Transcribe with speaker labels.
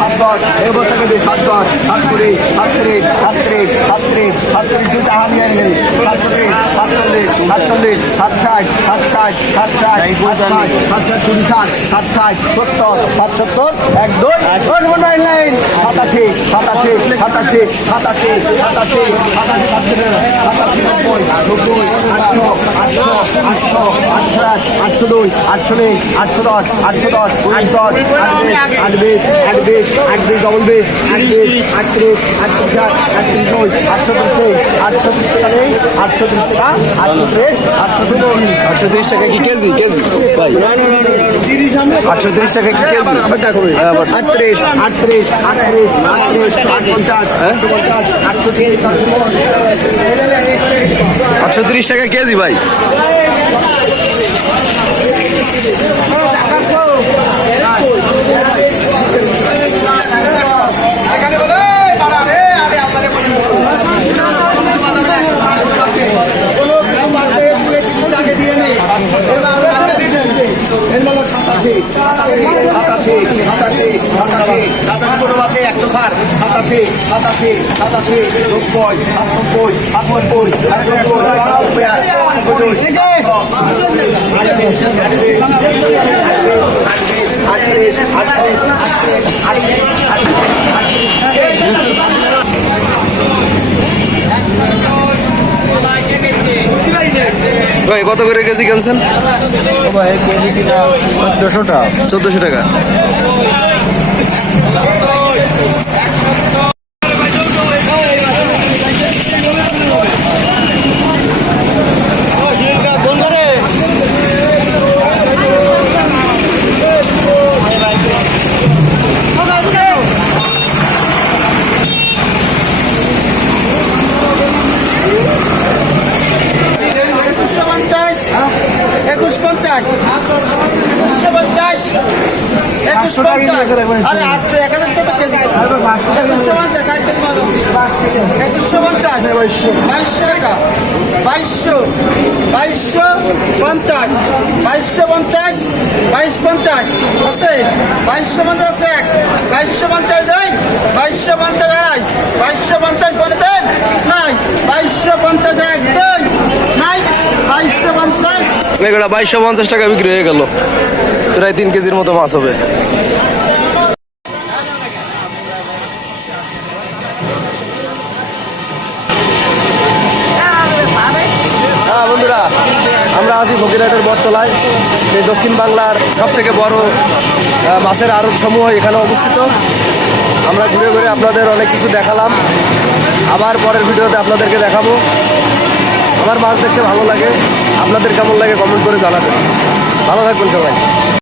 Speaker 1: সাত দশ এই অবস্থাকে দিই সাত দশ সাত কুড়ি সাত ত্রিশ সাত ত্রিশ সাত ত্রিশ সাত ত্রিশ নেই সাতচল্লিশ সাতচল্লিশ সাতচল্লিশ সাতষাট সাতষাট সাতষাট সাতষাট সাতষাট কুড়ি ষাট সাতষাট সত্তর সাতসত্তর এক দুই নাইন নাইন সাতাশি সাতাশি সাতাশি সাতাশি সাতাশি সাতাশি সাতাশি নব্বই নব্বই আটশো আটশো আটশো এক আটশো দুই আটশো তিন আটশো দশ আটশো দশ আট দশ আট বিশ আট বিশ আট বিশ ডবল বিশ আট বিশ আটত্রিশ আটত্রিশ আট আটত্রিশ দুই আটশো ত্রিশ আটশো ত্রিশ টাকা নেই আটশো ত্রিশ টাকা আটশো ত্রিশ আটশো দুই
Speaker 2: আটশো তিরিশ টাকা কি কেজি কেজি ভাই আটশো তিরিশ টাকা কি কেজি হ্যাঁ, আবার।
Speaker 1: আটত্রিশ আটত্রিশ আটত্রিশ আটত্রিশ আটপঞ্চাশ আটপঞ্চাশ আটশো তিরিশ
Speaker 2: আটশো তিরিশ টাকা কেজি ভাই Oh,
Speaker 1: একশো ষাট সাতাশি সাতাশি সাতাশি নব্বই সাতানব্বই সাতানব্বই সাতানব্বই আটত্রিশ আটত্রিশ আটত্রিশ আটত্রিশ
Speaker 2: ভাই কত করে কেজি কিনছেন? চোদ্দশো টাকা।
Speaker 1: পঞ্চাশ পঞ্চাশ। পঞ্চাশ। একুশ আটশো এক হাজার একুশশো পঞ্চাশ, ষাট আছে। বাইশশো টাকা। বাইশশো। বাইশশো পঞ্চাশ। বাইশশো পঞ্চাশ বাইশ পঞ্চাশ আছে। বাইশশো পঞ্চাশ এক। বাইশশো পঞ্চাশ দেয় বাইশশো পঞ্চাশ আড়াই। বাইশশো পঞ্চাশ পরে দেন নাই বাইশশো পঞ্চাশ এক দুই নাই বাইশশো
Speaker 2: এগুলা বাইশশো পঞ্চাশ টাকা বিক্রি হয়ে গেল। প্রায় তিন কেজির মতো মাছ হবে। হ্যাঁ আমরা আছি ফকিরহাটের বটতলায়। এই দক্ষিণ বাংলার সব থেকে বড় মাছের আড়ত সমূহ এখানে অবস্থিত। আমরা ঘুরে ঘুরে আপনাদের অনেক কিছু দেখালাম। আবার পরের ভিডিওতে আপনাদেরকে দেখাবো। আমার মাছ দেখতে ভালো লাগে। আপনাদের কেমন লাগে কমেন্ট করে জানাবেন। ভালো থাকবেন সবাই।